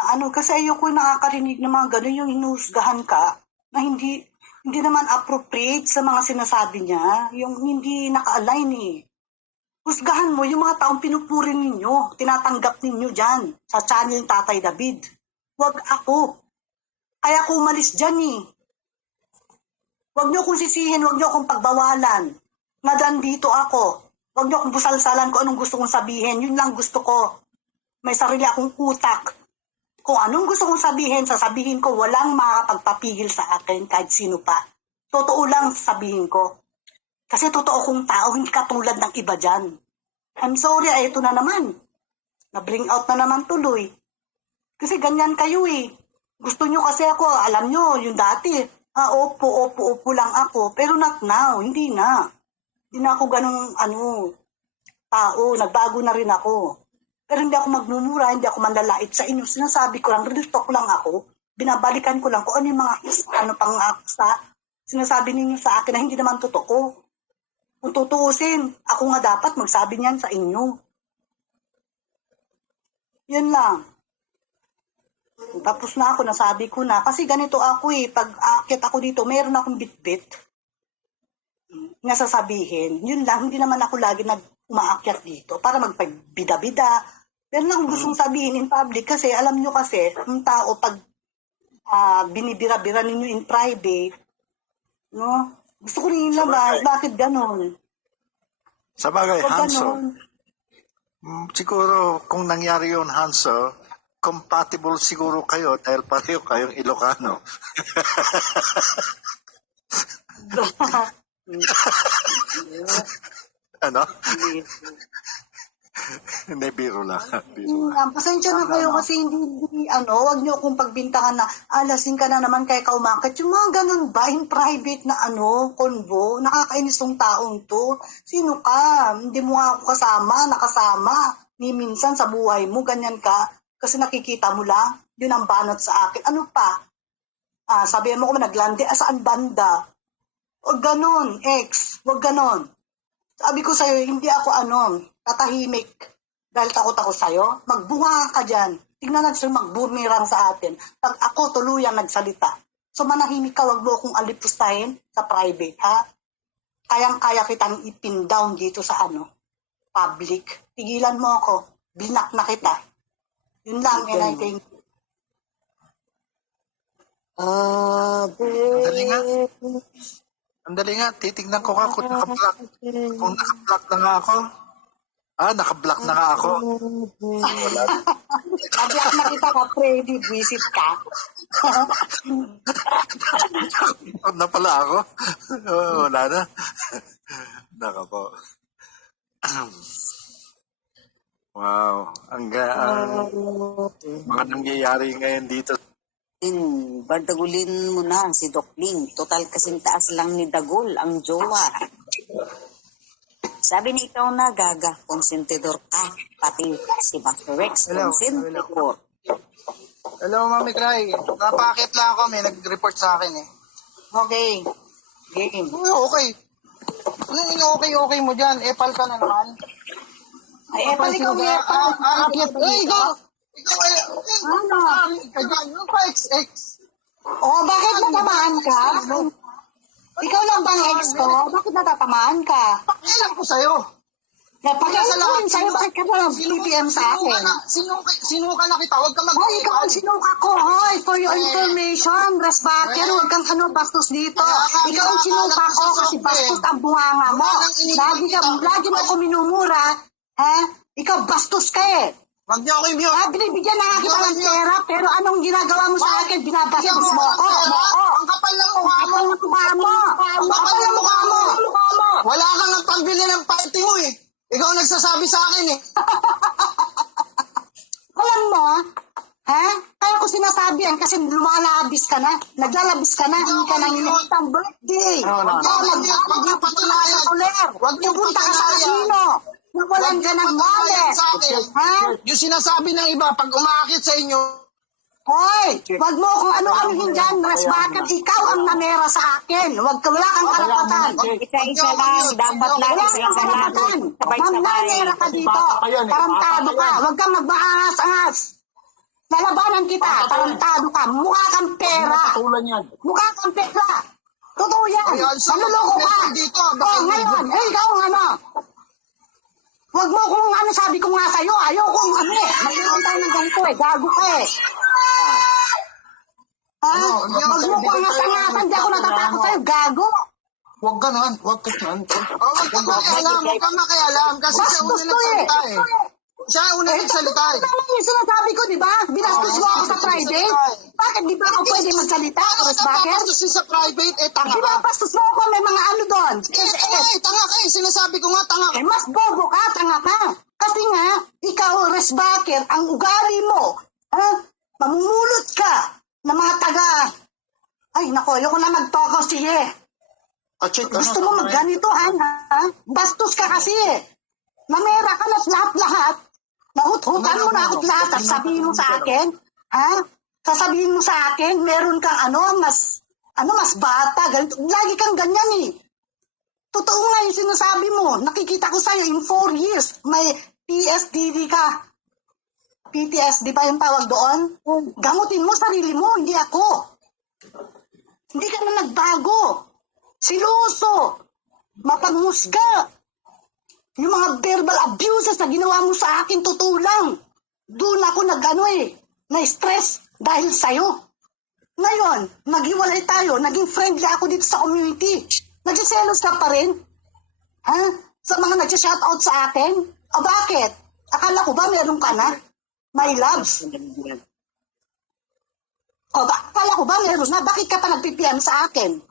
na ano, kasi ayoko nakakarinig ng mga gano'n yung hinusgahan ka na hindi naman appropriate sa mga sinasabi niya, yung hindi naka-align eh. Husgahan mo yung mga taong pinupuri ninyo, tinatanggap ninyo dyan sa channel ng Tatay David. Huwag ako. Kaya ako umalis dyan eh. Huwag niyo akong sisihin, huwag niyo akong pagbawalan. Dito ako. Huwag niyo akong busalsalan kung anong gusto kong sabihin. Yun lang gusto ko. May sarili akong utak. Kung anong gusto kong sabihin, sasabihin ko, walang makakapagpapigil sa akin kahit sino pa. Totoo lang sabihin ko. Kasi totoo kong tao, hindi katulad ng iba dyan. I'm sorry, ito na naman. Na-bring out na naman tuloy. Kasi ganyan kayo eh. Gusto nyo kasi ako, alam nyo, yung dati, opo lang ako. Pero not now, hindi na. Hindi na ako ganong tao, nagbago na rin ako. Pero hindi ako magmumura, hindi ako manlalait sa inyo. Sinasabi ko lang, real talk lang ako. Binabalikan ko lang kung ano yung mga sinasabi ninyo sa akin na hindi naman totoo. Kung tutuusin, ako nga dapat magsabi niyan sa inyo. Yan lang. Tapos na ako, nasabi ko na. Kasi ganito ako eh, pag akit ako dito, mayroon akong bit-bit na sasabihin. Yun lang, hindi naman ako lagi umaakyat dito para magpagbida-bida. Yan lang gustong sabihin in public kasi alam nyo kasi, yung tao pag binibira-bira ninyo in private, no? Gusto ko rin labas, bakit ganon? Sa bagay, Hanso, Ganon. siguro kung nangyari yun, Hanso, compatible siguro kayo dahil pareho kayong Ilocano. Ano? Hindi, biro lang. Pasensya na kayo kasi hindi wag niyo akong pagbintangan na lasing ka na naman kaya kaumakit. Yung mga ganun ba, in private na convo, nakakainis tong taong to. Sino ka? Hindi mo nga ako nakasama. Ni minsan sa buhay mo, ganyan ka. Kasi nakikita mo lang, yun ang banat sa akin. Ano pa? Sabihin mo ko naglandi, saan banda? Wag ganon, ex. Wag ganon. Sabi ko sa'yo, hindi ako tatahimik. Dahil takot ako sa'yo, magbunga ka dyan. Tignan natin magbumirang sa atin. Pag ako tuluyang nagsalita. So manahimik ka, wag mo akong alipustahin sa private, ha? Kayang-kaya kitang ipin down dito sa public. Tigilan mo ako. Binak na kita. Yun lang, and I think. Andali nga, titignan ko kung naka-block. Kung naka-block na nga ako. Naka-block na nga ako. Naka-block na kita ka, Freddy. Visit ka. Na pala ako. Wala na. Naka po. Wow. Ang mga nangyayari ngayon dito. Bardagulin mo na si Doc Ling. Total kasing taas lang ni Dagol ang jowa. Sabi ni ikaw na gaga, konsentidor ka. Pati si Master Rex, konsentidor. Hello, Mami Cry. Napakit lang ako. May nag-report sa akin eh. Okay. Game. Okay. Okay mo dyan. Epal ka na naman. Ay, epal ikaw may epal. Ikaw! Yung pa XX. Bakit natamaan ka? Ikaw lang bang ex ko? Bakit natatamaan ka? Pakialam ko sa'yo. Pakialam sa'yo, bakit ka na PPM sa akin? Sinuka na kita, huwag ka Ikaw ang sinuka ko, for your information, Rasbaker, huwag kang bastos dito. Ikaw ang sinuka ko kasi bastos ang bunganga mo. Lagi mo ako minumura, Ikaw bastos ka eh. Wag niyo ako i-mute. Binibigyan na nga kita ng pera, pero anong ginagawa mo sa akin? Binabastos mo ako. Ang kapal ng mukha mo. Ang kapal ng mukha mo. Wala kang ang pambili ng party mo eh. Ikaw nagsasabi sa akin eh. Alam mo, kaya ko sinasabi yan kasi lumalabis ka na. Naglalabis ka na, hindi ka nang initang birthday. Wag niyo patunayan. Wag niyo punta ka sa kasino. Walang ka ng wallet. Yung sinasabi ng iba, pag umakit sa inyo, Hoy, wag mo kung ano-anuhin dyan, Rasbaker, ikaw ang namera sa akin. Wala kang karapatan. Isa-isa lang, dapat lang Wala isa kang karapatan. sabay-sabay. Mamnanera ka dito. Tarantado ka. Wag kang magmaangas-angas. Lalabanan kita, tarantado ka, mukha kang pera. Patulan yan. Mukha kang pera. Totoo yan. Ay, also, Naluloko ka. dito, Oh, ngayon, ikaw ang ano. Huwag mo kung ano sabi ko nga sa'yo. Ayaw kong ano eh. Magkaroon tayo ng ganito eh. Gago ka eh. Ha? Huwag mo kung nasangasan. Di ako natatakot sa'yo. Gago. Huwag ganon. Huwag ka ganon. Oh, huwag kang makialam, huwag kang makialam. Kasi siya una Bastos to eh. nagsalita eh. Siya una nagsalita eh. Tama yung sinasabi ko, di ba? Binastos mo ako sa private. Bakit di ba ako pwede magsalita? Chris Baker? Tapos sa private, tanga Di ka. ba bastos mo ako? May mga ano doon. Tanga ka eh. Sinasabi ko nga, tanga ka. Eh, mas bobo ka, tanga ka. Kasi nga, ikaw, Resbaker, ang ugali mo, ha? Mamumulot ka ng mga taga... Ay, nako, ayoko na mag-talk siya. Gusto mo magganito, ha? Bastos ka kasi eh. Namera ka na lahat-lahat. Nahut-hutan mo na ako lahat at sabihin mo sa akin, ha? Sasabihin mo sa akin, meron kang mas bata. Ganito. Lagi kang ganyan eh. Totoo nga yung sinasabi mo. Nakikita ko sa'yo in 4 years, may PSDD ka. PTSD ba yung tawag doon? Gamutin mo sarili mo, hindi ako. Hindi ka na nagbago. Siloso. Mapanghusga. Yung mga verbal abuses na ginawa mo sa akin, totoo lang. Doon ako na-stress dahil sa'yo. Ngayon, naghiwalay tayo, naging friendly ako dito sa community. Nagsiselos ka pa rin? Ha? Sa mga nagsishoutout sa akin? O bakit? Akala ko ba meron ka na? My loves. O akala ko ba meron na? Bakit ka pa nagpipian sa akin?